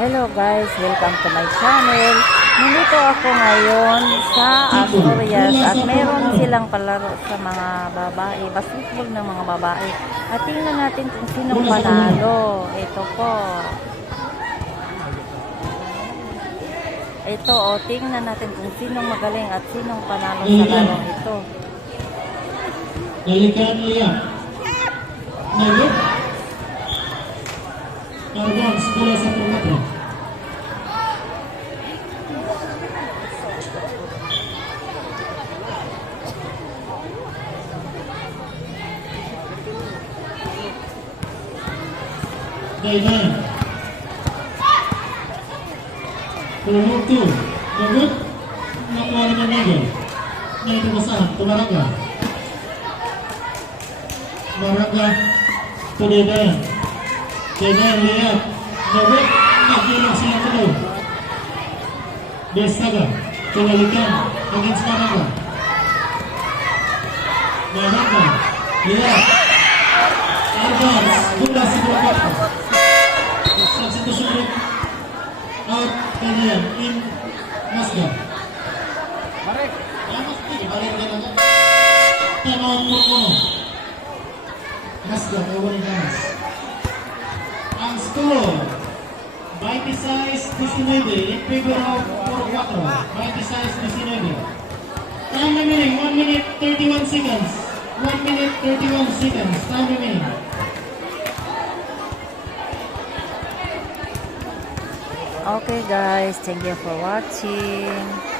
Hello guys, welcome to my channel. Nandito ako ngayon sa Asturias at meron silang palaro sa mga babae, basketball ng mga babae. At tingnan natin kung sinong manalo. Ito po. Ito tingnan natin kung sinong magaling at sinong panalo sa laro ito. Dalikan lihat. Naik. Karbon 10-1 meter. Daiman. Pulutu. Nagut. Nakuha naman nagel. Na ito basahan. Tumaraga. Maraga. Tulidan. Daiman lihat. Nagut. Nakilang siya tuloy. Besaga. Tumalikan. Against Maraga. Maraga. Lihat. Advance. Gula si Bukata. Substitution out kalian in Masga. Balik. Balik na lang. Tanong mo. Masga, kawan ni Mas. Ang score 26-19 in favor of Puro 4. 26-19. Time remaining 1 minute 31 seconds. 1 minute 31 seconds. Time remaining. Okay guys, thank you for watching.